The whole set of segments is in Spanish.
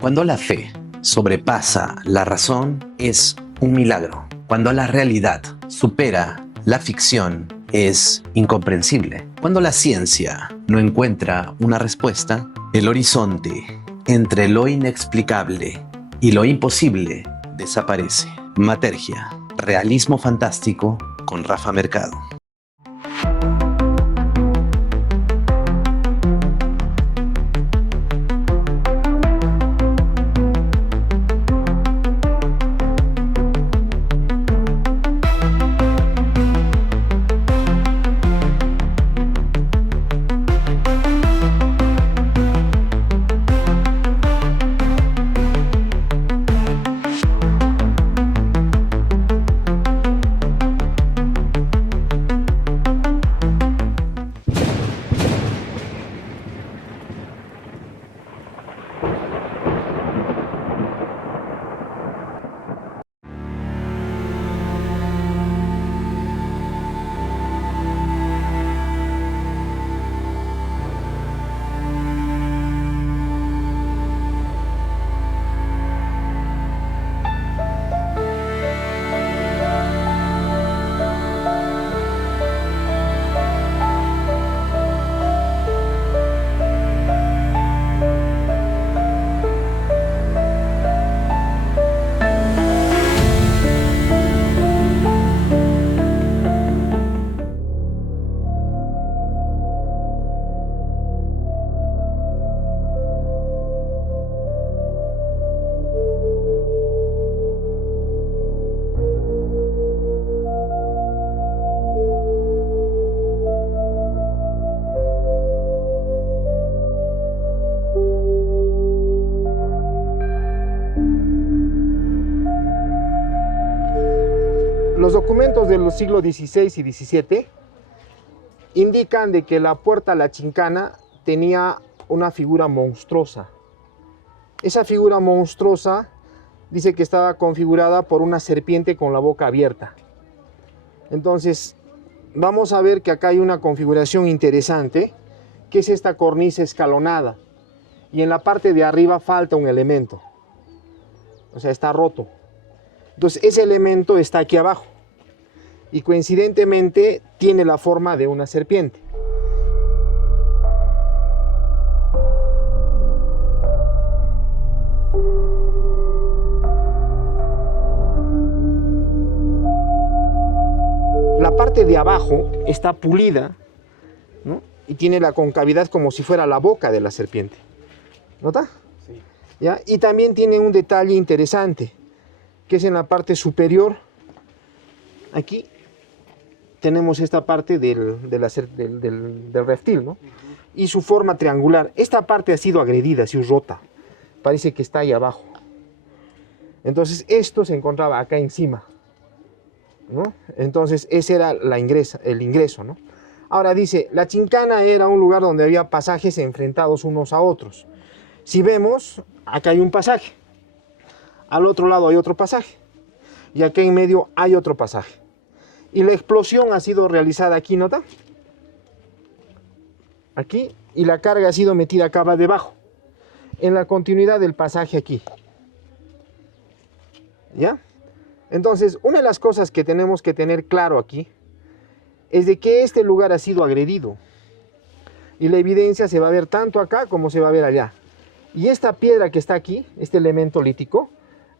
Cuando la fe sobrepasa la razón, es un milagro. Cuando la realidad supera la ficción, es incomprensible. Cuando la ciencia no encuentra una respuesta, el horizonte entre lo inexplicable y lo imposible desaparece. Matergia, realismo fantástico con Rafa Mercado. Los documentos de los siglos XVI y XVII indican de que la puerta a la Chincana tenía una figura monstruosa. Esa figura monstruosa dice que estaba configurada por una serpiente con la boca abierta. Entonces, vamos a ver que acá hay una configuración interesante, que es esta cornisa escalonada. Y en la parte de arriba falta un elemento. O sea, está roto. Entonces, ese elemento está aquí abajo. Y coincidentemente tiene la forma de una serpiente. La parte de abajo está pulida, ¿no? Y tiene la concavidad como si fuera la boca de la serpiente. ¿Nota? Sí. ¿Ya? Y también tiene un detalle interesante, que es en la parte superior. Aquí tenemos esta parte del reptil, ¿no? Y su forma triangular. Esta parte ha sido agredida, ha sido rota. Parece que está ahí abajo. Entonces esto se encontraba acá encima, ¿no? Entonces ese era el ingreso, ¿no? Ahora dice, la Chincana era un lugar donde había pasajes enfrentados unos a otros. Si vemos, acá hay un pasaje. Al otro lado hay otro pasaje. Y acá en medio hay otro pasaje. Y la explosión ha sido realizada aquí, ¿nota? Aquí, y la carga ha sido metida acá debajo, en la continuidad del pasaje aquí. ¿Ya? Entonces, una de las cosas que tenemos que tener claro aquí es de que este lugar ha sido agredido. Y la evidencia se va a ver tanto acá como se va a ver allá. Y esta piedra que está aquí, este elemento lítico,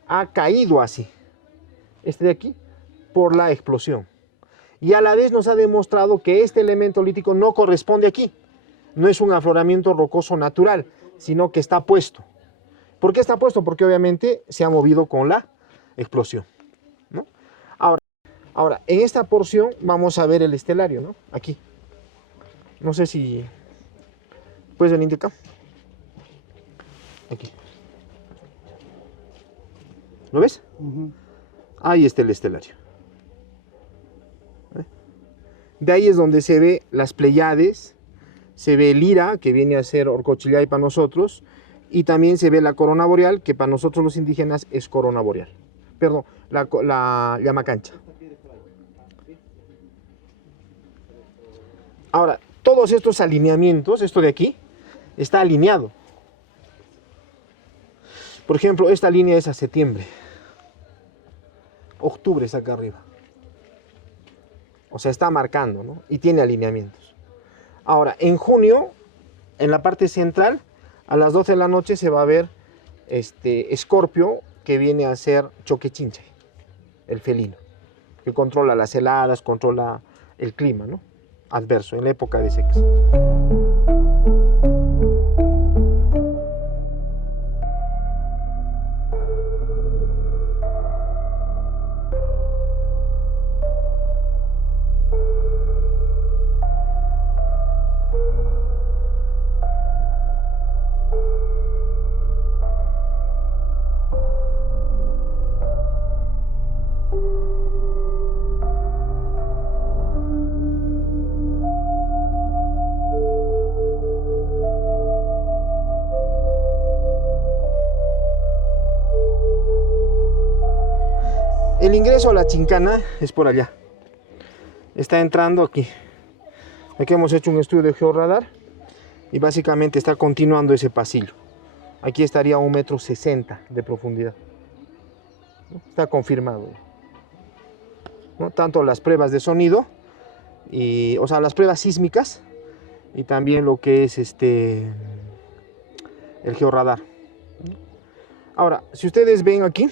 ha caído así, este de aquí, por la explosión. Y a la vez nos ha demostrado que este elemento lítico no corresponde aquí. No es un afloramiento rocoso natural, sino que está puesto. ¿Por qué está puesto? Porque obviamente se ha movido con la explosión, ¿no? Ahora, en esta porción vamos a ver el estelario, ¿no? Aquí. No sé si puedes venir de acá. Aquí. ¿Lo ves? Ahí está el estelario. De ahí es donde se ve las Pleiades, se ve el Lira, que viene a ser Orcochillay para nosotros, y también se ve la corona boreal, que para nosotros los indígenas es corona boreal. Perdón, la llamacancha. Ahora, todos estos alineamientos, esto de aquí, está alineado. Por ejemplo, esta línea es a septiembre. Octubre está acá arriba. O sea, está marcando, ¿no? Y tiene alineamientos. Ahora, en junio, en la parte central, a las 12 de la noche se va a ver Escorpio, que viene a ser Choquechinche, el felino, que controla las heladas, controla el clima, ¿no? Adverso, en la época de secas. El ingreso a la Chincana es por allá. Está entrando aquí. Aquí hemos hecho un estudio de georradar y básicamente está continuando ese pasillo. Aquí estaría a 1,60 m de profundidad. Está confirmado, ¿no? Tanto las pruebas de sonido, o sea, las pruebas sísmicas, y también lo que es el georradar. Ahora, si ustedes ven aquí,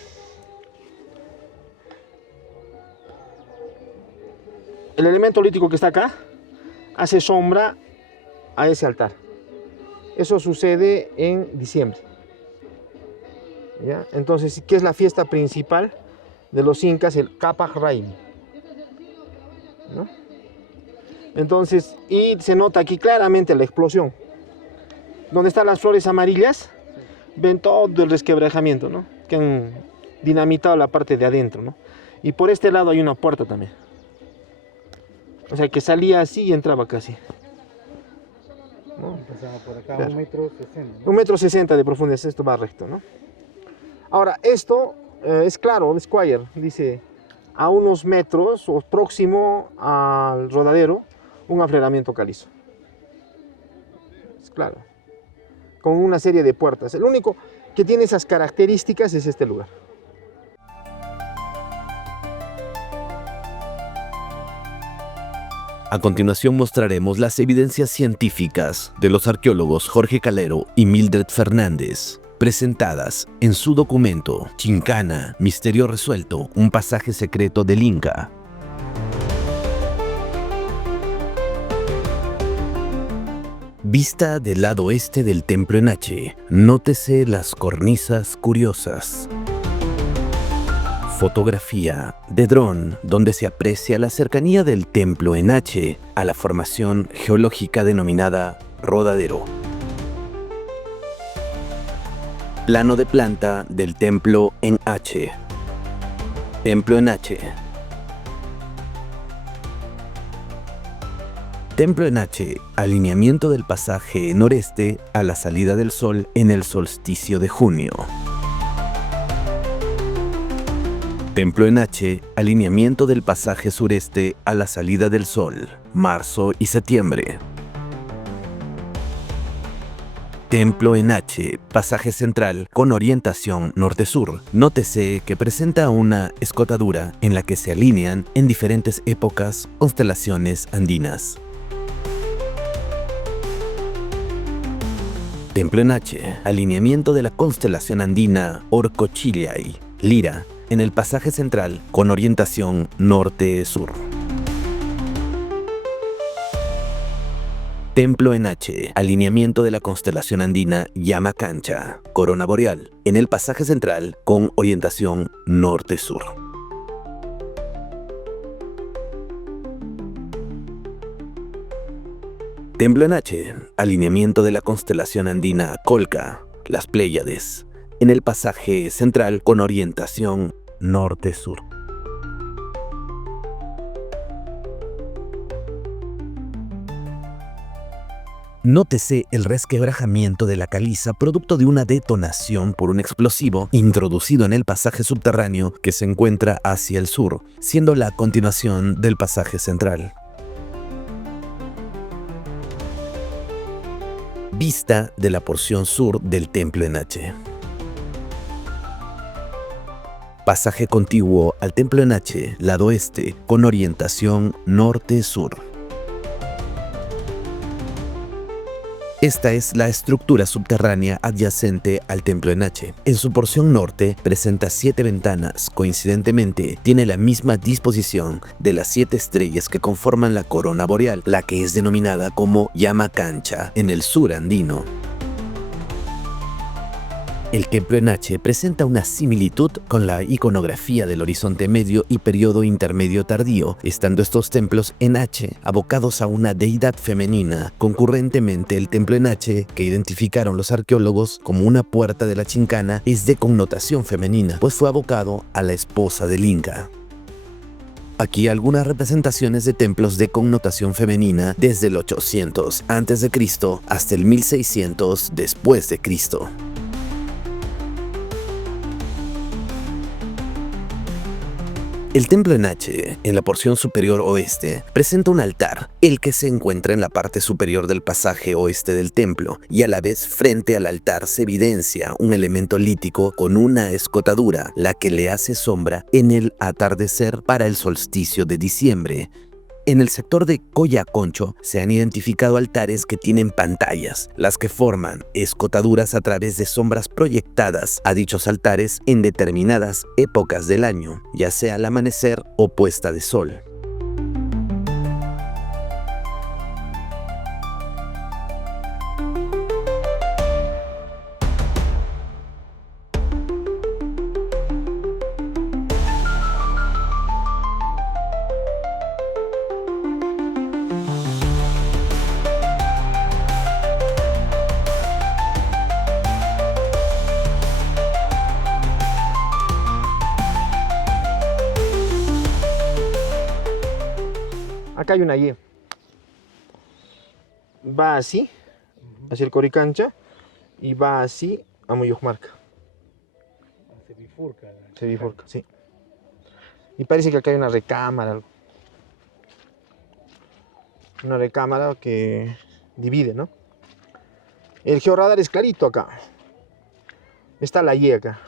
el elemento lítico que está acá hace sombra a ese altar. Eso sucede en diciembre, ¿ya? Entonces, ¿qué es la fiesta principal de los incas? El Capac Raimi, ¿no? Entonces, y se nota aquí claramente la explosión. Donde están las flores amarillas, ven todo el resquebrajamiento, ¿no? Que han dinamitado la parte de adentro, ¿no? Y por este lado hay una puerta también. O sea, que salía así y entraba casi, ¿no? Empezaba por acá, claro. 1,60 m, ¿no? 1,60 m de profundidad, esto va recto, ¿no? Ahora, esto es claro, Squire dice, a unos metros o próximo al rodadero, un afloramiento calizo. Es claro, con una serie de puertas. El único que tiene esas características es este lugar. A continuación mostraremos las evidencias científicas de los arqueólogos Jorge Calero y Mildred Fernández, presentadas en su documento Chincana, Misterio Resuelto, un pasaje secreto del Inca. Vista del lado este del templo en H. Nótese las cornisas curiosas. Fotografía de dron, donde se aprecia la cercanía del templo en H a la formación geológica denominada Rodadero. Plano de planta del templo en H. Templo en H. Templo en H, alineamiento del pasaje noreste a la salida del sol en el solsticio de junio. Templo en H, alineamiento del pasaje sureste a la salida del sol, marzo y septiembre. Templo en H, pasaje central con orientación norte-sur. Nótese que presenta una escotadura en la que se alinean en diferentes épocas constelaciones andinas. Templo en H, alineamiento de la constelación andina Orcochillae, Lira, en el pasaje central con orientación norte-sur. Templo en H, alineamiento de la constelación andina Yamacancha, corona boreal, en el pasaje central con orientación norte-sur. Templo en H, alineamiento de la constelación andina Colca, las Pléyades, en el pasaje central con orientación norte-sur. Nótese el resquebrajamiento de la caliza producto de una detonación por un explosivo introducido en el pasaje subterráneo que se encuentra hacia el sur, siendo la continuación del pasaje central. Vista de la porción sur del templo en H. pasaje contiguo al templo en H, lado este, con orientación norte-sur. Esta es la estructura subterránea adyacente al templo en H. En su porción norte presenta 7 ventanas. Coincidentemente, tiene la misma disposición de las 7 estrellas que conforman la corona boreal, la que es denominada como llama cancha en el sur andino. El templo en H presenta una similitud con la iconografía del Horizonte Medio y periodo intermedio tardío, estando estos templos en H abocados a una deidad femenina. Concurrentemente, el templo en H, que identificaron los arqueólogos como una puerta de la Chincana, es de connotación femenina, pues fue abocado a la esposa del Inca. Aquí algunas representaciones de templos de connotación femenina desde el 800 a.C. hasta el 1600 después de Cristo. El templo en H, en la porción superior oeste, presenta un altar, el que se encuentra en la parte superior del pasaje oeste del templo, y a la vez frente al altar se evidencia un elemento lítico con una escotadura, la que le hace sombra en el atardecer para el solsticio de diciembre. En el sector de Collaconcho se han identificado altares que tienen pantallas, las que forman escotaduras a través de sombras proyectadas a dichos altares en determinadas épocas del año, ya sea al amanecer o puesta de sol. Acá hay una Y. Va así, hacia el Coricancha, y va así a Moyoxmarca. Se bifurca. Se bifurca, sí. Y parece que acá hay una recámara. Una recámara que divide, ¿no? El georradar es clarito acá. Está la Y acá.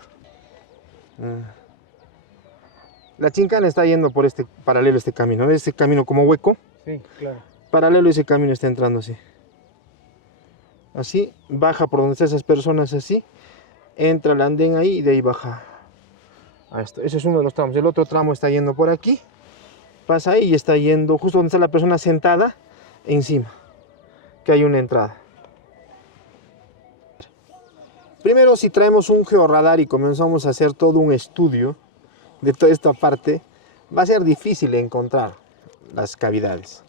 La Chincana está yendo por este paralelo a este camino. ¿Ves este camino como hueco? Sí, claro. Paralelo a ese camino está entrando así. Así, baja por donde están esas personas así. Entra el andén ahí y de ahí baja a esto. Ese es uno de los tramos. El otro tramo está yendo por aquí. Pasa ahí y está yendo justo donde está la persona sentada encima. Que hay una entrada. Primero, si traemos un georradar y comenzamos a hacer todo un estudio de toda esta parte, va a ser difícil encontrar las cavidades.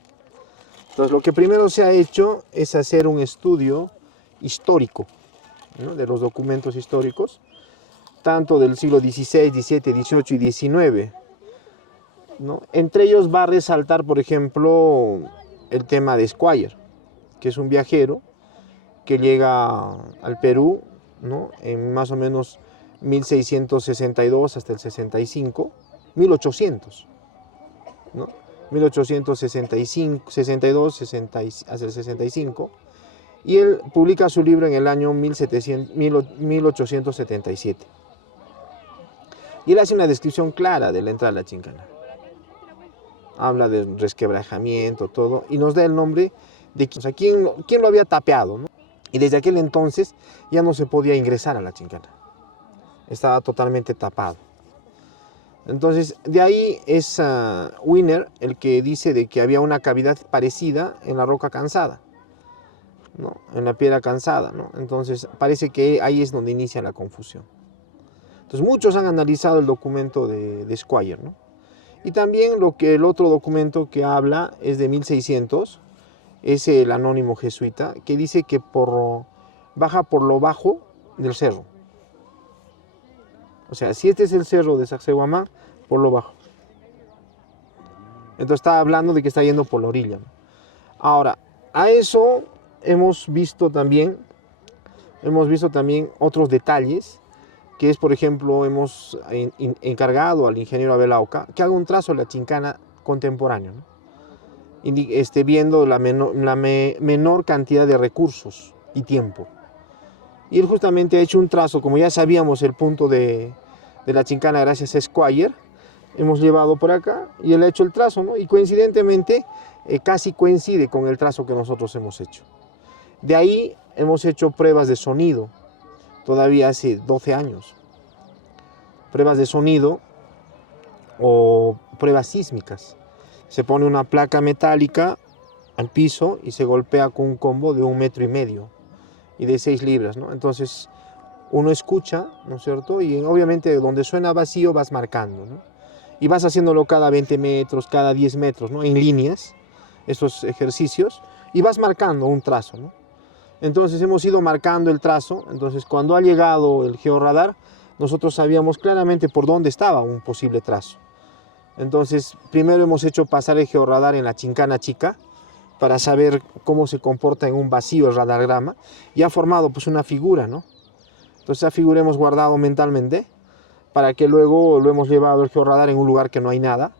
Entonces, lo que primero se ha hecho es hacer un estudio histórico, ¿no?, de los documentos históricos, tanto del siglo XVI, XVII, XVIII y XIX, ¿no? Entre ellos va a resaltar, por ejemplo, el tema de Squire, que es un viajero que llega al Perú, ¿no?, en más o menos 1662 hasta el 65, 1800, ¿no? 1865, 62, 60, hasta el 65, y él publica su libro en el año 1877. Y él hace una descripción clara de la entrada a la Chincana. Habla de resquebrajamiento, todo, y nos da el nombre de quién lo había tapeado, ¿no? Y desde aquel entonces ya no se podía ingresar a la Chincana. Estaba totalmente tapado. Entonces, de ahí es Wiener el que dice de que había una cavidad parecida en la roca cansada, ¿no?, en la piedra cansada, ¿no? Entonces, parece que ahí es donde inicia la confusión. Entonces, muchos han analizado el documento de Squire, ¿no? Y también el otro documento que habla es de 1600, es el anónimo jesuita, que dice que baja por lo bajo del cerro. O sea, si este es el cerro de Sacsayhuamán, por lo bajo. Entonces está hablando de que está yendo por la orilla, ¿no? Ahora, a eso hemos visto también otros detalles, que es, por ejemplo, hemos encargado al ingeniero Abel Auca que haga un trazo de la Chincana contemporáneo, ¿no?, viendo la menor cantidad de recursos y tiempo. Y él justamente ha hecho un trazo, como ya sabíamos el punto de de la Chincana gracias a Squire. Hemos llevado por acá y él ha hecho el trazo, ¿no? Y coincidentemente casi coincide con el trazo que nosotros hemos hecho. De ahí hemos hecho pruebas de sonido, todavía hace 12 años. Pruebas de sonido o pruebas sísmicas. Se pone una placa metálica al piso y se golpea con un combo de 1,5 metros y de 6 libras, ¿no? Entonces uno escucha, ¿no es cierto? Y obviamente donde suena vacío vas marcando, ¿no? Y vas haciéndolo cada 20 metros, cada 10 metros, ¿no? En líneas, estos ejercicios, y vas marcando un trazo, ¿no? Entonces hemos ido marcando el trazo. Entonces cuando ha llegado el georradar, nosotros sabíamos claramente por dónde estaba un posible trazo. Entonces primero hemos hecho pasar el georradar en la Chincana chica para saber cómo se comporta en un vacío el radargrama, y ha formado pues una figura, ¿no? Entonces esa figura hemos guardado mentalmente para que luego lo hemos llevado el georradar en un lugar que no hay nada,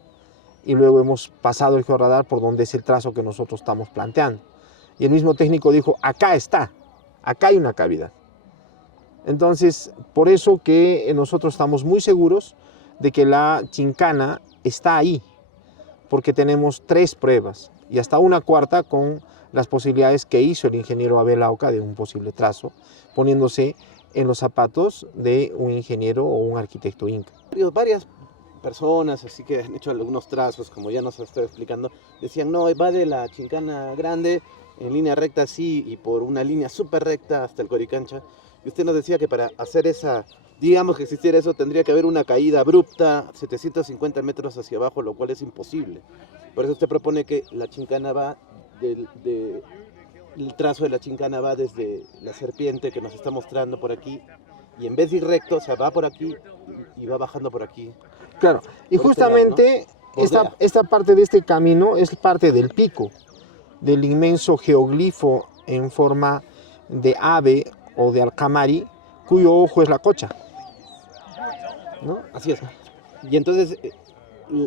y luego hemos pasado el georradar por donde es el trazo que nosotros estamos planteando. Y el mismo técnico dijo, acá está, acá hay una cavidad. Entonces, por eso que nosotros estamos muy seguros de que la Chincana está ahí, porque tenemos 3 pruebas y hasta una cuarta con las posibilidades que hizo el ingeniero Abel Auca de un posible trazo, poniéndose en los zapatos de un ingeniero o un arquitecto inca. Varias personas así que han hecho algunos trazos, como ya nos está explicando, decían, no, va de la Chincana grande en línea recta así y por una línea súper recta hasta el Coricancha. Y usted nos decía que para hacer esa, digamos que existiera eso, tendría que haber una caída abrupta, 750 metros hacia abajo, lo cual es imposible. Por eso usted propone que la Chincana va el trazo de la Chincana va desde la serpiente que nos está mostrando por aquí, y en vez de ir recto, o sea, va por aquí y va bajando por aquí. Claro, y por justamente este lado, ¿no? esta parte de este camino es parte del pico, del inmenso geoglifo en forma de ave o de alcamari, cuyo ojo es la cocha, ¿no? Así es. Y entonces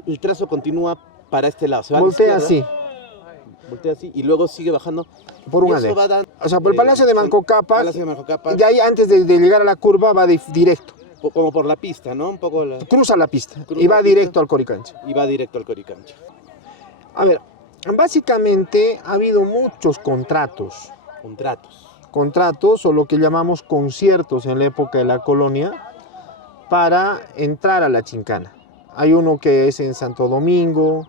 el trazo continúa para este lado. Se va Voltea a la izquierda, así, voltea así y luego sigue bajando. por Y una eso D. va dando, O sea, por el Palacio de Mancocapas, Palacio de Mancocapas, de ahí antes de llegar a la curva va directo, como por la pista, ¿no? Un poco cruza la pista Cruza y va la pista. directo al Coricancha. y va directo al Coricancha. A ver, básicamente ha habido muchos contratos o lo que llamamos conciertos en la época de la colonia para entrar a la Chincana. Hay uno que es en Santo Domingo,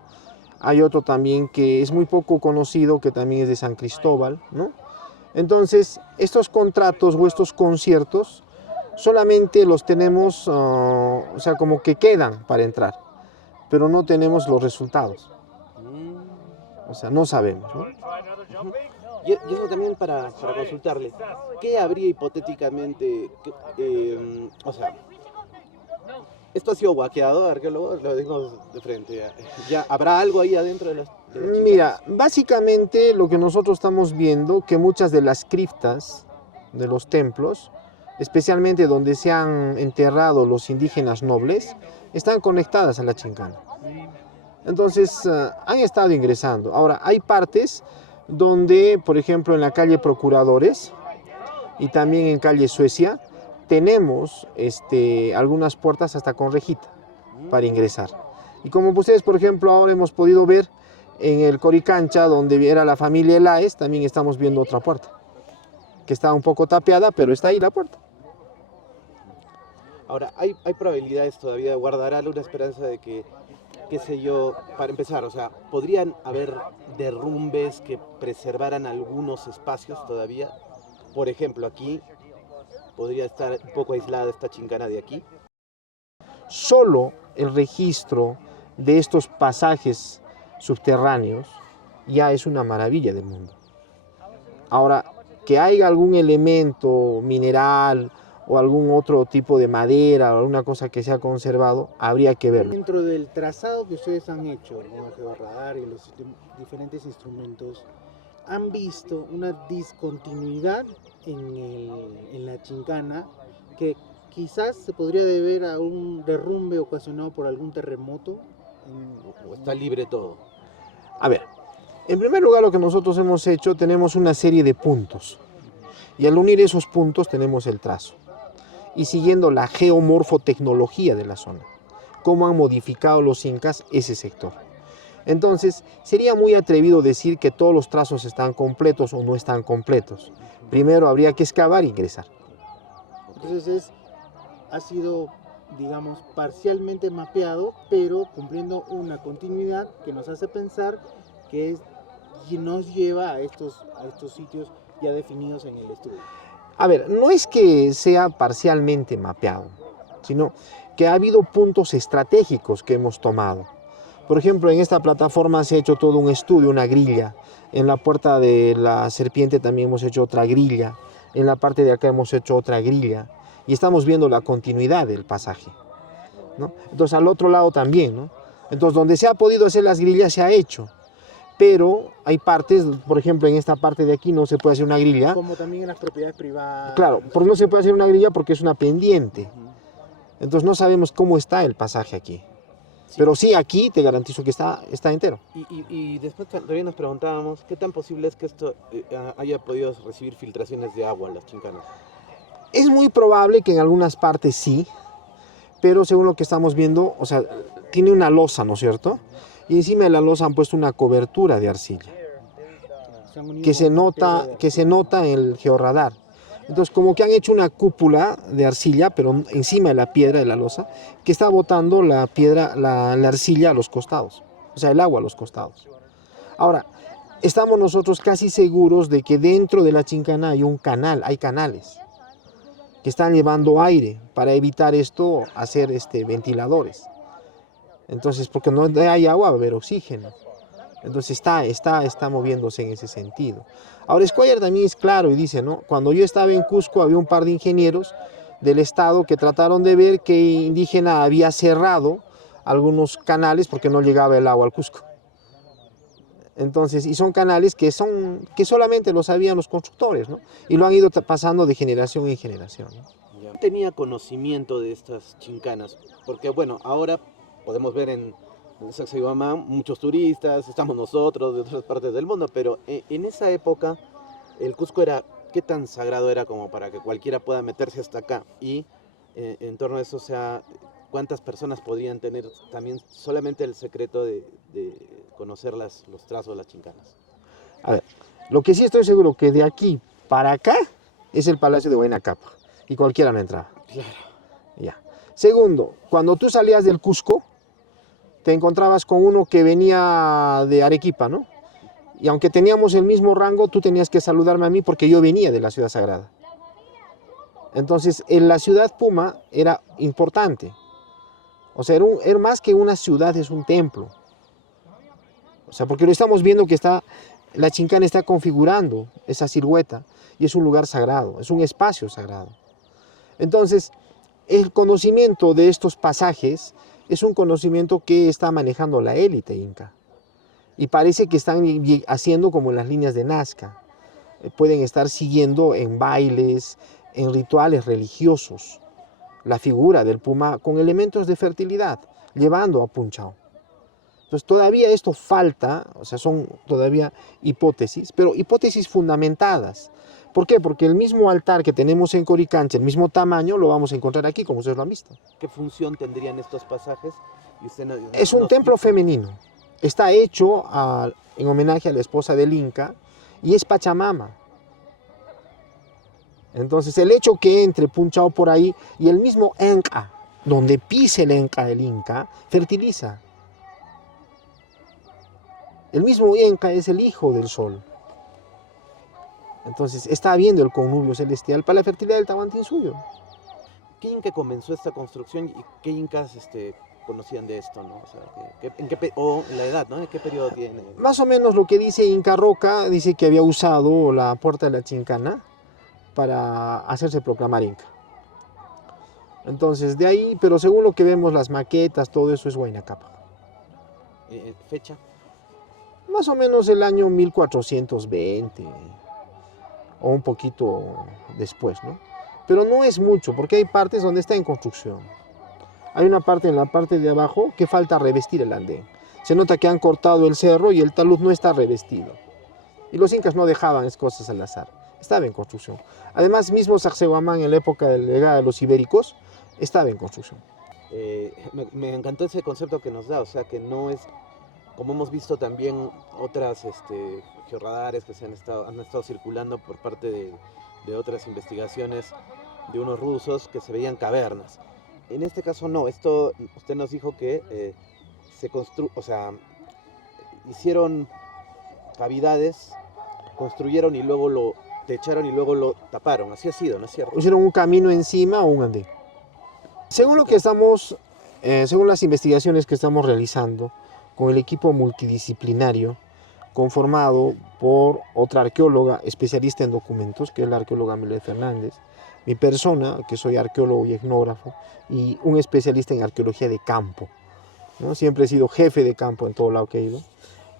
hay otro también que es muy poco conocido, que también es de San Cristóbal, ¿no? Entonces, estos contratos o estos conciertos solamente los tenemos, o sea, como que quedan para entrar, pero no tenemos los resultados. O sea, no sabemos, ¿no? Y eso también para consultarle, ¿qué habría hipotéticamente, o sea, esto ha sido guaqueado, arqueólogo, lo decimos de frente, ¿ya habrá algo ahí adentro de la Chincana? Mira, básicamente lo que nosotros estamos viendo, que muchas de las criptas de los templos, especialmente donde se han enterrado los indígenas nobles, están conectadas a la Chincana. Entonces, han estado ingresando. Ahora, hay partes donde, por ejemplo, en la calle Procuradores y también en calle Suecia, tenemos algunas puertas hasta con rejita para ingresar. Y como ustedes, por ejemplo, ahora hemos podido ver en el Coricancha, donde era la familia Elaes, también estamos viendo otra puerta, que está un poco tapiada, pero está ahí la puerta. Ahora, ¿hay probabilidades todavía, guardará alguna esperanza de que, qué sé yo, para empezar, o sea, podrían haber derrumbes que preservaran algunos espacios todavía? Por ejemplo, aquí podría estar un poco aislada esta Chincana de aquí. Solo el registro de estos pasajes subterráneos ya es una maravilla del mundo. Ahora, que haya algún elemento mineral o algún otro tipo de madera o alguna cosa que se ha conservado, habría que verlo. Dentro del trazado que ustedes han hecho con el georradar y los diferentes instrumentos, ¿han visto una discontinuidad en la Chincana que quizás se podría deber a un derrumbe ocasionado por algún terremoto? ¿O está libre todo? A ver, en primer lugar lo que nosotros hemos hecho, tenemos una serie de puntos. Y al unir esos puntos tenemos el trazo. y siguiendo la geomorfotecnología de la zona, cómo han modificado los incas ese sector. Entonces, sería muy atrevido decir que todos los trazos están completos o no están completos. Primero habría que excavar e ingresar. Entonces ha sido, digamos, parcialmente mapeado, pero cumpliendo una continuidad que nos hace pensar que nos lleva a estos sitios ya definidos en el estudio. A ver, no es que sea parcialmente mapeado, sino que ha habido puntos estratégicos que hemos tomado. Por ejemplo, en esta plataforma se ha hecho todo un estudio, una grilla. En la puerta de la serpiente también hemos hecho otra grilla. En la parte de acá hemos hecho otra grilla. Y estamos viendo la continuidad del pasaje, ¿no? Entonces, al otro lado también, ¿no? Entonces, donde se ha podido hacer las grillas se ha hecho. Pero hay partes, por ejemplo, en esta parte de aquí no se puede hacer una grilla. Como también en las propiedades privadas. Claro, porque no se puede hacer una grilla porque es una pendiente. Entonces no sabemos cómo está el pasaje aquí. Sí. Pero sí, aquí te garantizo que está entero. Y después también nos preguntábamos, ¿qué tan posible es que esto haya podido recibir filtraciones de agua, las chincanas? Es muy probable que en algunas partes sí, pero según lo que estamos viendo, o sea, tiene una losa, ¿no es cierto? Y encima de la losa han puesto una cobertura de arcilla, que se nota en el georradar. Entonces, como que han hecho una cúpula de arcilla, pero encima de la piedra de la losa, que está botando la piedra, la arcilla a los costados, o sea, el agua a los costados. Ahora, estamos nosotros casi seguros de que dentro de la chincana hay un canal, hay canales, que están llevando aire para evitar esto, hacer ventiladores. Entonces, porque no hay agua, va a haber oxígeno. Entonces está moviéndose en ese sentido. Ahora, Squire también es claro y dice, ¿no? Cuando yo estaba en Cusco había un par de ingenieros del estado que trataron de ver que indígena había cerrado algunos canales porque no llegaba el agua al Cusco. Entonces, y son canales que solamente lo sabían los constructores, ¿no? Y lo han ido pasando de generación en generación, ¿no? Ya. Tenía conocimiento de estas chincanas, porque bueno, ahora podemos ver en Sacsayhuamán muchos turistas, estamos nosotros de otras partes del mundo, pero en esa época el Cusco era, ¿qué tan sagrado era como para que cualquiera pueda meterse hasta acá? Y en torno a eso, o sea, ¿cuántas personas podrían tener también solamente el secreto de conocer los trazos de las chincanas? A ver, lo que sí estoy seguro que de aquí para acá es el Palacio de Huayna Cápac y cualquiera no entraba. Claro. Ya. Segundo, cuando tú salías del Cusco, te encontrabas con uno que venía de Arequipa, ¿no? Y aunque teníamos el mismo rango, tú tenías que saludarme a mí porque yo venía de la ciudad sagrada. Entonces, en la ciudad Puma era importante. O sea, era más que una ciudad, es un templo. O sea, porque lo estamos viendo que la chincana está configurando esa silueta y es un lugar sagrado, es un espacio sagrado. Entonces, el conocimiento de estos pasajes es un conocimiento que está manejando la élite inca. Y parece que están haciendo como en las líneas de Nazca. Pueden estar siguiendo en bailes, en rituales religiosos, la figura del puma con elementos de fertilidad, llevando a Punchao. Entonces todavía esto falta, o sea, son todavía hipótesis, pero hipótesis fundamentadas. ¿Por qué? Porque el mismo altar que tenemos en Coricancha, el mismo tamaño, lo vamos a encontrar aquí, como ustedes lo han visto. ¿Qué función tendrían estos pasajes? Es un templo femenino. Está hecho en homenaje a la esposa del Inca y es Pachamama. Entonces el hecho que entre Punchao por ahí y el mismo Enca, donde pise el Inca, fertiliza. El mismo Inca es el hijo del sol. Entonces está habiendo el connubio celestial para la fertilidad del Tahuantinsuyo. ¿Qué inca comenzó esta construcción y qué incas conocían de esto, ¿no? O sea, o la edad, ¿no? ¿En qué periodo tiene? Más o menos lo que dice Inca Roca, dice que había usado la puerta de la Chincana para hacerse proclamar Inca. Entonces de ahí, pero según lo que vemos, las maquetas, todo eso es Huayna Cápac. ¿Fecha? Más o menos el año 1420 o un poquito después, ¿no? Pero no es mucho, porque hay partes donde está en construcción. Hay una parte en la parte de abajo que falta revestir el andén. Se nota que han cortado el cerro y el talud no está revestido. Y los incas no dejaban cosas al azar. estaba en construcción. Además, mismo Sacsayhuamán en la época de la llegada de los ibéricos estaba en construcción. Me encantó ese concepto que nos da, o sea, que no es, como hemos visto también otras georradares que han estado circulando por parte de otras investigaciones de unos rusos que se veían cavernas. En este caso no, esto usted nos dijo que hicieron cavidades, construyeron y luego lo techaron y luego lo taparon, así ha sido, ¿no es cierto? Hicieron un camino encima o un andén. Según según las investigaciones que estamos realizando con el equipo multidisciplinario conformado por otra arqueóloga especialista en documentos, que es la arqueóloga Milet Fernández, mi persona, que soy arqueólogo y etnógrafo, y un especialista en arqueología de campo, ¿no? Siempre he sido jefe de campo en todo lado que he ido.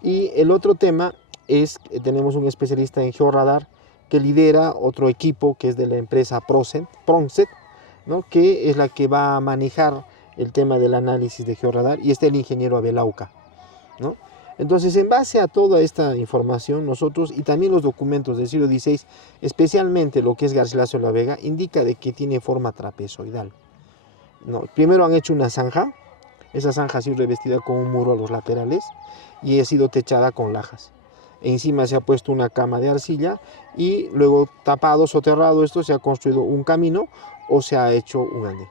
Y el otro tema es que tenemos un especialista en georradar que lidera otro equipo que es de la empresa Pronset, ¿no? Que es la que va a manejar el tema del análisis de georradar, y está el ingeniero Abel Auca, ¿no? Entonces, en base a toda esta información, nosotros, y también los documentos del siglo XVI, especialmente lo que es Garcilaso de la Vega, indica de que tiene forma trapezoidal, ¿no? Primero han hecho una zanja, esa zanja ha sido revestida con un muro a los laterales y ha sido techada con lajas. Encima se ha puesto una cama de arcilla y luego tapado, soterrado esto, se ha construido un camino o se ha hecho un andén.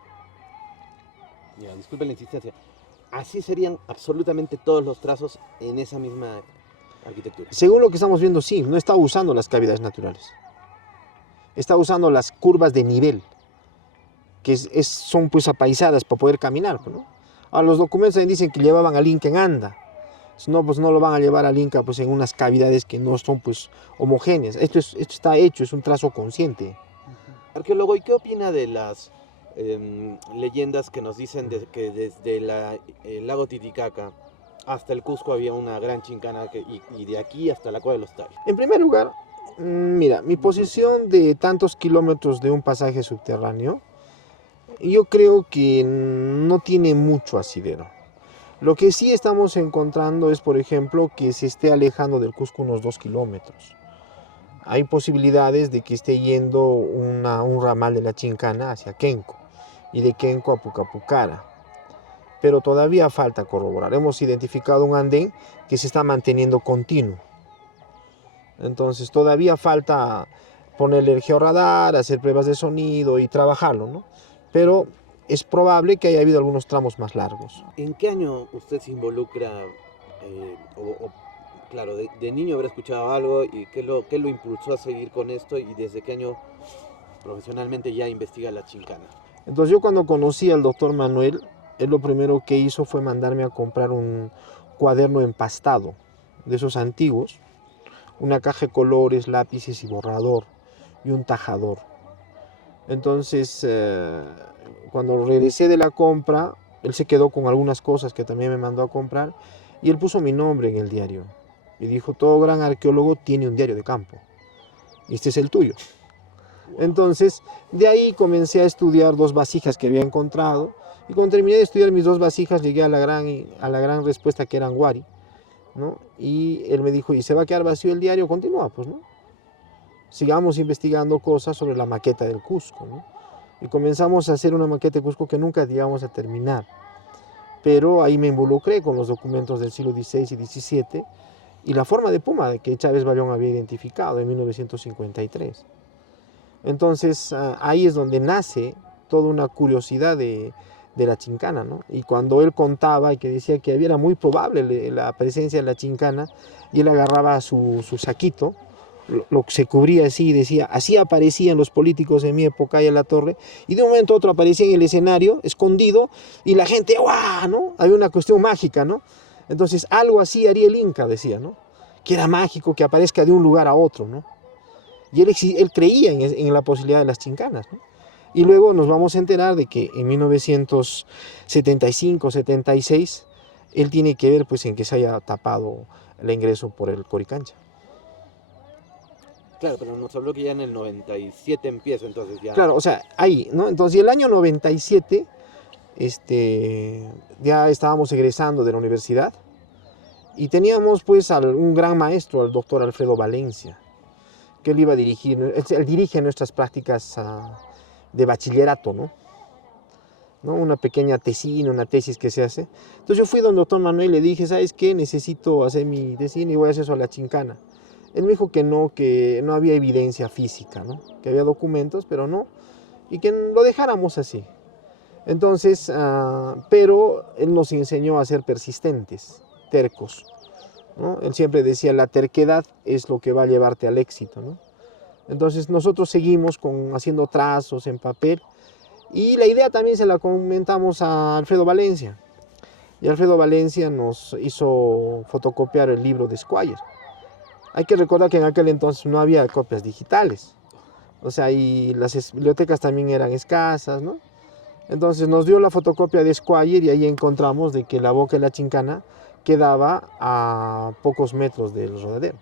Ya, disculpe la insistencia. Así serían absolutamente todos los trazos en esa misma arquitectura. Según lo que estamos viendo, sí, no está usando las cavidades naturales. Está usando las curvas de nivel, que son pues apaisadas para poder caminar, ¿no? Ahora los documentos también dicen que llevaban al Inca en anda. Si no, pues no lo van a llevar al Inca pues en unas cavidades que no son pues homogéneas. Esto está hecho, es un trazo consciente. Arqueólogo, ¿y qué opina de las leyendas que nos dicen que desde el lago Titicaca hasta el Cusco había una gran chincana y de aquí hasta la Cueva de los Tallos? En primer lugar, mira, mi posición de tantos kilómetros de un pasaje subterráneo, yo creo que no tiene mucho asidero. Lo que sí estamos encontrando es, por ejemplo, que se esté alejando del Cusco unos 2 kilómetros. Hay posibilidades de que esté yendo un ramal de la Chincana hacia Kenco y de Kenco a Pucapucara. Pero todavía falta corroborar. Hemos identificado un andén que se está manteniendo continuo. Entonces todavía falta ponerle el georradar, hacer pruebas de sonido y trabajarlo, ¿no? Pero es probable que haya habido algunos tramos más largos. ¿En qué año usted se involucra, claro, de niño habrá escuchado algo y qué lo impulsó a seguir con esto y desde qué año profesionalmente ya investiga la Chincana? Entonces yo cuando conocí al doctor Manuel, él lo primero que hizo fue mandarme a comprar un cuaderno empastado, de esos antiguos, una caja de colores, lápices y borrador, y un tajador. Entonces, cuando regresé de la compra, él se quedó con algunas cosas que también me mandó a comprar, y él puso mi nombre en el diario. Y dijo, todo gran arqueólogo tiene un diario de campo, y este es el tuyo. Entonces, de ahí comencé a estudiar 2 vasijas que había encontrado, y cuando terminé de estudiar mis 2 vasijas, llegué a la gran respuesta que eran Wari, ¿no? Y él me dijo, ¿y se va a quedar vacío el diario? Continúa, pues, ¿no? Sigamos investigando cosas sobre la maqueta del Cusco, ¿no? Y comenzamos a hacer una maqueta de Cusco que nunca llegamos a terminar. Pero ahí me involucré con los documentos del siglo XVI y XVII y la forma de puma que Chávez Bayón había identificado en 1953. Entonces ahí es donde nace toda una curiosidad de la Chincana, ¿no? Y cuando él contaba y que decía que era muy probable la presencia de la Chincana, y él agarraba su saquito, lo se cubría así y decía, así aparecían los políticos en mi época ahí en la torre, y de un momento a otro aparecía en el escenario, escondido, y la gente, ¡guau!, ¿no? Había una cuestión mágica, ¿no? Entonces algo así haría el Inca, decía, ¿no? Que era mágico, que aparezca de un lugar a otro, ¿no? Y él creía en la posibilidad de las chincanas, ¿no? Y luego nos vamos a enterar de que en 1975, 76, él tiene que ver pues en que se haya tapado el ingreso por el Coricancha. Claro, pero nos habló que ya en el 97 empieza, entonces ya... Claro, o sea, ahí, ¿no? Entonces, el año 97, ya estábamos egresando de la universidad y teníamos pues un gran maestro, el doctor Alfredo Valencia, que él iba a dirigir, él dirige nuestras prácticas de bachillerato, ¿no? Una pequeña tesina, una tesis que se hace. Entonces yo fui donde doctor Manuel y le dije, ¿sabes qué? Necesito hacer mi tesina y voy a hacer eso a la Chincana. Él me dijo que no había evidencia física, ¿no? Que había documentos, pero no, y que lo dejáramos así. Entonces, pero él nos enseñó a ser persistentes, tercos, ¿no? Él siempre decía, la terquedad es lo que va a llevarte al éxito, ¿no? Entonces nosotros seguimos haciendo trazos en papel, y la idea también se la comentamos a Alfredo Valencia. Y Alfredo Valencia nos hizo fotocopiar el libro de Squire. Hay que recordar que en aquel entonces no había copias digitales. O sea, y las bibliotecas también eran escasas, ¿no? Entonces nos dio la fotocopia de Squire y ahí encontramos de que la boca de la Chincana quedaba a pocos metros del rodadero.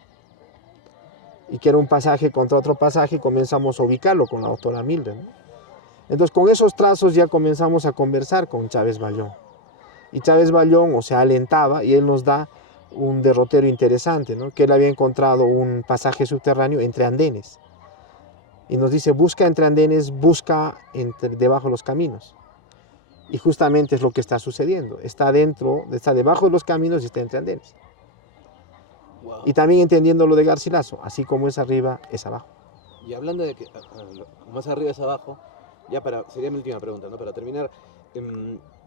Y que era un pasaje contra otro pasaje, y comenzamos a ubicarlo con la doctora Mildred, ¿no? Entonces con esos trazos ya comenzamos a conversar con Chávez Bayón. Y Chávez Bayón, o sea, alentaba, y él nos da un derrotero interesante, ¿no? Que él había encontrado un pasaje subterráneo entre andenes. Y nos dice, busca entre andenes, busca debajo de los caminos. Y justamente es lo que está sucediendo. Está debajo de los caminos y está entre andenes. Wow. Y también entendiendo lo de Garcilaso, así como es arriba, es abajo. Y hablando de que más arriba es abajo, sería mi última pregunta, ¿no? Para terminar,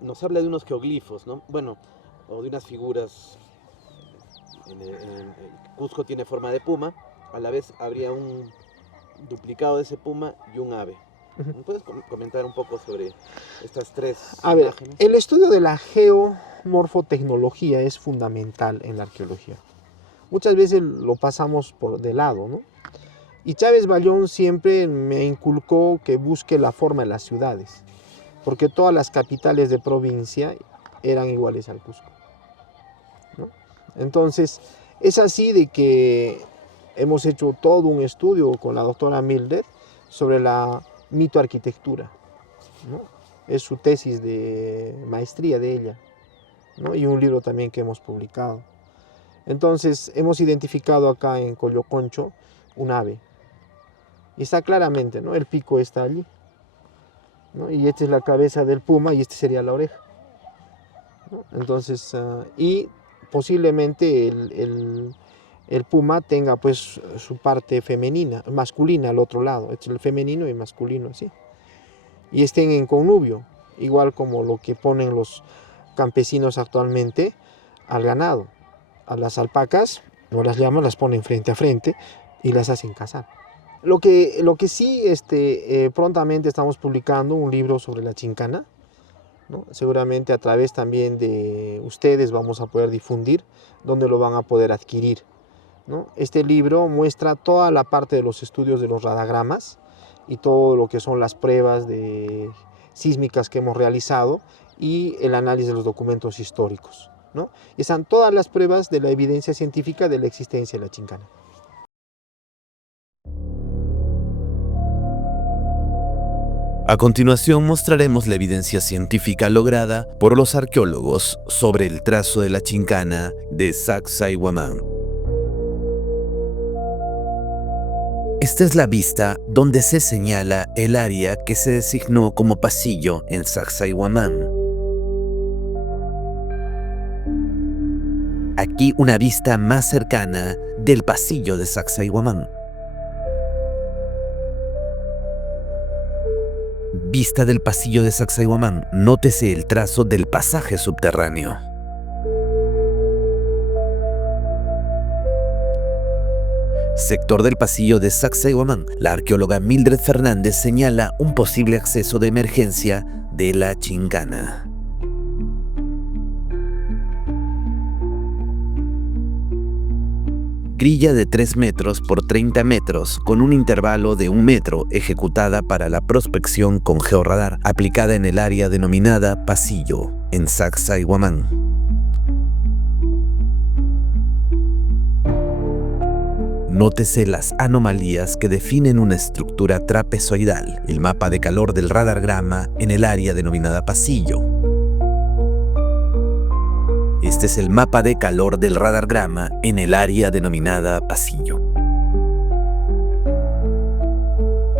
nos habla de unos geoglifos, ¿no? Bueno, o de unas figuras. Cusco tiene forma de puma, a la vez habría un duplicado de ese puma y un ave. ¿Puedes comentar un poco sobre estas tres imágenes? El estudio de la geomorfotecnología es fundamental en la arqueología. Muchas veces lo pasamos por de lado, ¿no? Y Chávez Bayón siempre me inculcó que busque la forma de las ciudades, porque todas las capitales de provincia eran iguales al Cusco, ¿no? Entonces, es así de que hemos hecho todo un estudio con la doctora Mildred sobre la mitoarquitectura, ¿no? Es su tesis de maestría de ella, ¿no? Y un libro también que hemos publicado. Entonces, hemos identificado acá en Collioconcho un ave. Y está claramente, ¿no? El pico está allí, ¿no? Y esta es la cabeza del puma y esta sería la oreja, ¿no? Entonces, y posiblemente el puma tenga pues su parte femenina, masculina al otro lado. Este es el femenino y masculino, así. Y estén en connubio, igual como lo que ponen los campesinos actualmente al ganado. A las alpacas o las llamas las ponen frente a frente y las hacen cazar. Lo que sí prontamente estamos publicando un libro sobre la Chincana, ¿no? Seguramente a través también de ustedes vamos a poder difundir, donde lo van a poder adquirir, ¿no? Este libro muestra toda la parte de los estudios de los radagramas y todo lo que son las pruebas sísmicas que hemos realizado y el análisis de los documentos históricos, ¿no? Y están todas las pruebas de la evidencia científica de la existencia de la Chincana. A continuación mostraremos la evidencia científica lograda por los arqueólogos sobre el trazo de la Chincana de Sacsayhuamán. Esta es la vista donde se señala el área que se designó como pasillo en Sacsayhuamán. Aquí una vista más cercana del pasillo de Sacsayhuamán. Vista del pasillo de Sacsayhuamán. Nótese el trazo del pasaje subterráneo. Sector del pasillo de Sacsayhuamán. La arqueóloga Mildred Fernández señala un posible acceso de emergencia de la Chincana. Grilla de 3 metros por 30 metros con un intervalo de 1 metro ejecutada para la prospección con georradar aplicada en el área denominada pasillo en Sacsayhuamán. Nótese las anomalías que definen una estructura trapezoidal, el mapa de calor del radargrama en el área denominada pasillo. Este es el mapa de calor del radargrama en el área denominada pasillo.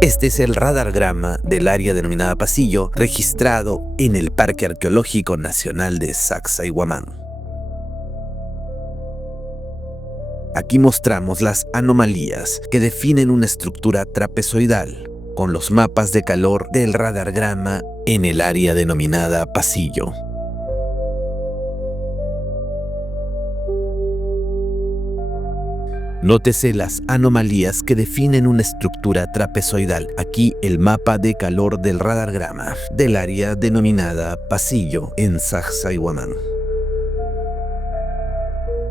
Este es el radargrama del área denominada Pasillo, registrado en el Parque Arqueológico Nacional de Sacsayhuamán. Aquí mostramos las anomalías que definen una estructura trapezoidal, con los mapas de calor del radargrama en el área denominada Pasillo. Nótese las anomalías que definen una estructura trapezoidal. Aquí el mapa de calor del radargrama del área denominada Pasillo en Sacsayhuamán.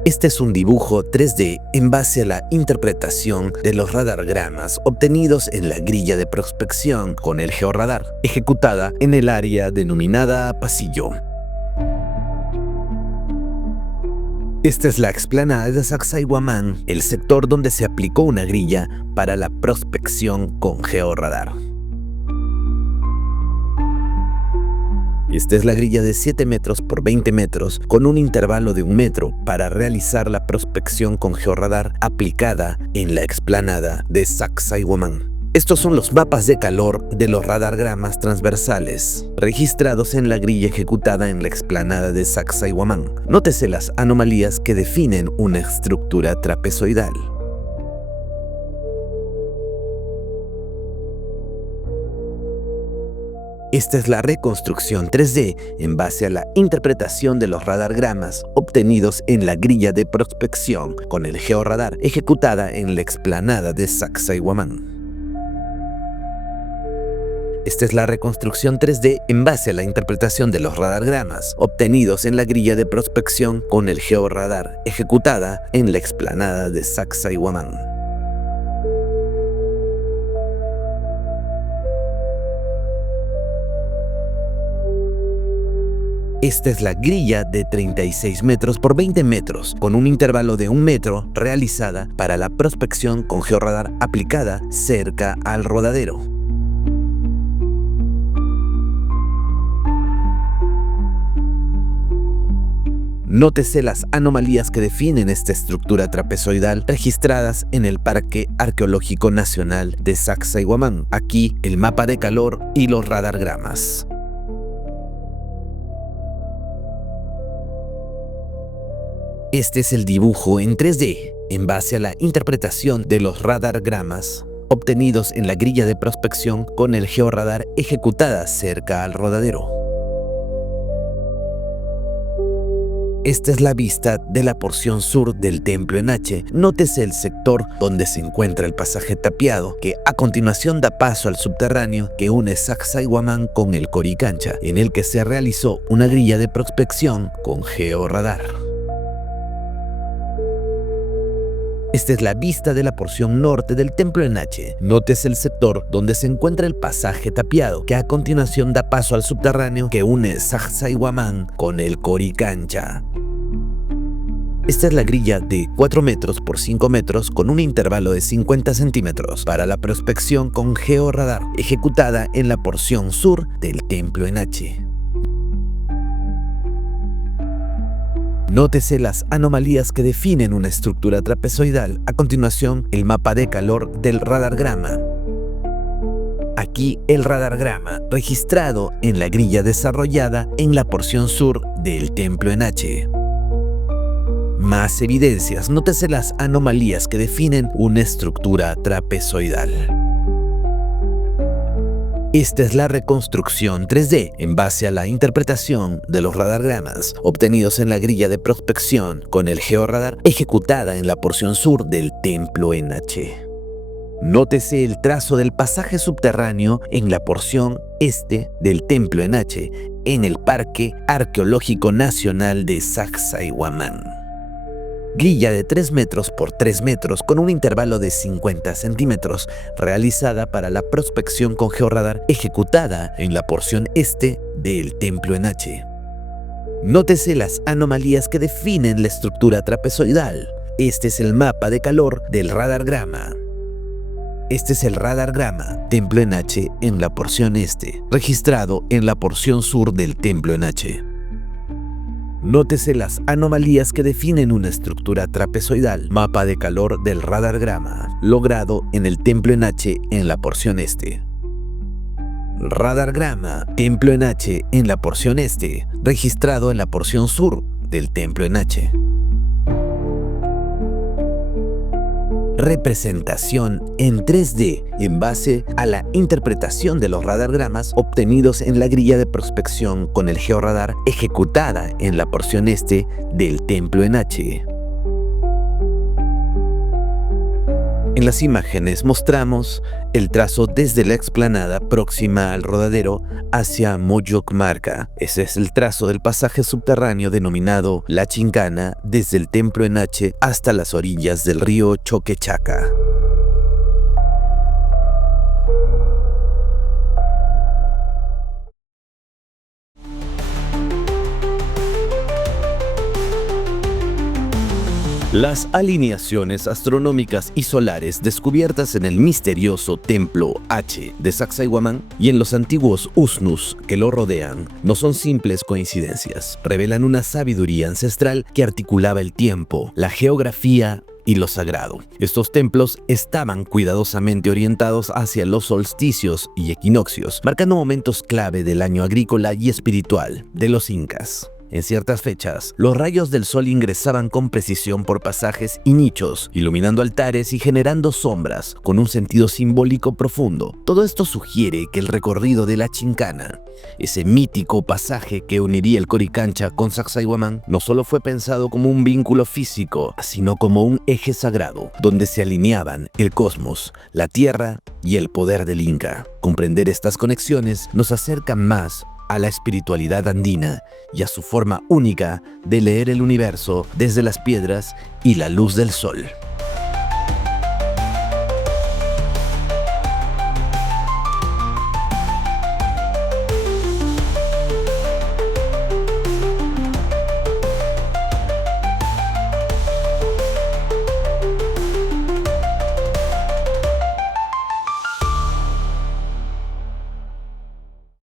Este es un dibujo 3D en base a la interpretación de los radargramas obtenidos en la grilla de prospección con el georradar, ejecutada en el área denominada Pasillo. Esta es la explanada de Sacsayhuamán, el sector donde se aplicó una grilla para la prospección con georradar. Esta es la grilla de 7 metros por 20 metros con un intervalo de 1 metro para realizar la prospección con georradar aplicada en la explanada de Sacsayhuamán. Estos son los mapas de calor de los radargramas transversales, registrados en la grilla ejecutada en la explanada de Sacsayhuamán. Nótese las anomalías que definen una estructura trapezoidal. Esta es la reconstrucción 3D en base a la interpretación de los radargramas obtenidos en la grilla de prospección con el georradar ejecutada en la explanada de Sacsayhuamán. Esta es la reconstrucción 3D en base a la interpretación de los radargramas obtenidos en la grilla de prospección con el georradar ejecutada en la explanada de Sacsayhuamán. Esta es la grilla de 36 metros por 20 metros con un intervalo de 1 metro realizada para la prospección con georradar aplicada cerca al rodadero. Nótese las anomalías que definen esta estructura trapezoidal registradas en el Parque Arqueológico Nacional de Sacsayhuamán. Aquí el mapa de calor y los radargramas. Este es el dibujo en 3D en base a la interpretación de los radargramas obtenidos en la grilla de prospección con el georradar ejecutada cerca al rodadero. Esta es la vista de la porción sur del templo en H. Nótese el sector donde se encuentra el pasaje tapiado, que a continuación da paso al subterráneo que une Sacsayhuamán con el Coricancha, en el que se realizó una grilla de prospección con georradar. Esta es la vista de la porción norte del templo en H. Nótese el sector donde se encuentra el pasaje tapiado, que a continuación da paso al subterráneo que une Sacsayhuamán con el Coricancha. Esta es la grilla de 4 metros por 5 metros con un intervalo de 50 centímetros para la prospección con georradar, ejecutada en la porción sur del templo en H. Nótese las anomalías que definen una estructura trapezoidal. A continuación, el mapa de calor del radargrama. Aquí el radargrama registrado en la grilla desarrollada en la porción sur del templo en H. Más evidencias. Nótese las anomalías que definen una estructura trapezoidal. Esta es la reconstrucción 3D en base a la interpretación de los radargramas obtenidos en la grilla de prospección con el georradar ejecutada en la porción sur del templo en H. Nótese el trazo del pasaje subterráneo en la porción este del templo en H en el Parque Arqueológico Nacional de Sacsayhuamán. Grilla de 3 metros por 3 metros con un intervalo de 50 centímetros, realizada para la prospección con georradar ejecutada en la porción este del templo en H. Nótese las anomalías que definen la estructura trapezoidal. Este es el mapa de calor del radargrama. Este es el radargrama templo en H en la porción este, registrado en la porción sur del templo en H. Nótese las anomalías que definen una estructura trapezoidal, mapa de calor del radargrama, logrado en el templo en H en la porción este. Radargrama, templo en H en la porción este, registrado en la porción sur del templo en H. Representación en 3D en base a la interpretación de los radargramas obtenidos en la grilla de prospección con el georradar ejecutada en la porción este del templo en H. En las imágenes mostramos el trazo desde la explanada próxima al rodadero hacia Moyoc-Marca. Ese es el trazo del pasaje subterráneo denominado La Chincana desde el templo en H hasta las orillas del río Choquechaca. Las alineaciones astronómicas y solares descubiertas en el misterioso Templo H de Sacsayhuamán y en los antiguos Usnus que lo rodean no son simples coincidencias. Revelan una sabiduría ancestral que articulaba el tiempo, la geografía y lo sagrado. Estos templos estaban cuidadosamente orientados hacia los solsticios y equinoccios, marcando momentos clave del año agrícola y espiritual de los incas. En ciertas fechas, los rayos del sol ingresaban con precisión por pasajes y nichos, iluminando altares y generando sombras, con un sentido simbólico profundo. Todo esto sugiere que el recorrido de la Chincana, ese mítico pasaje que uniría el Coricancha con Sacsayhuamán, no solo fue pensado como un vínculo físico, sino como un eje sagrado, donde se alineaban el cosmos, la tierra y el poder del Inca. Comprender estas conexiones nos acerca más a la espiritualidad andina y a su forma única de leer el universo desde las piedras y la luz del sol.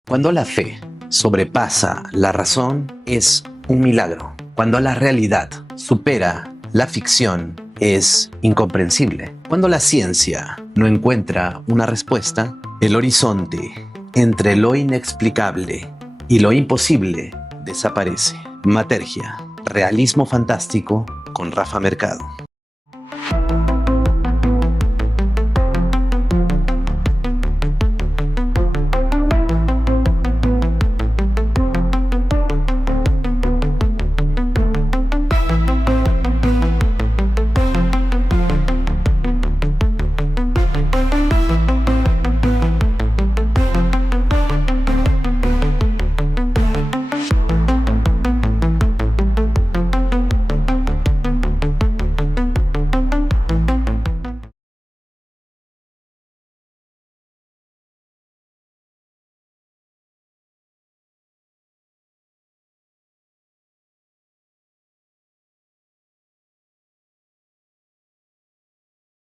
Cuando la fe sobrepasa la razón, es un milagro. Cuando la realidad supera la ficción, es incomprensible. Cuando la ciencia no encuentra una respuesta, el horizonte entre lo inexplicable y lo imposible desaparece. Matergia, realismo fantástico con Rafa Mercado.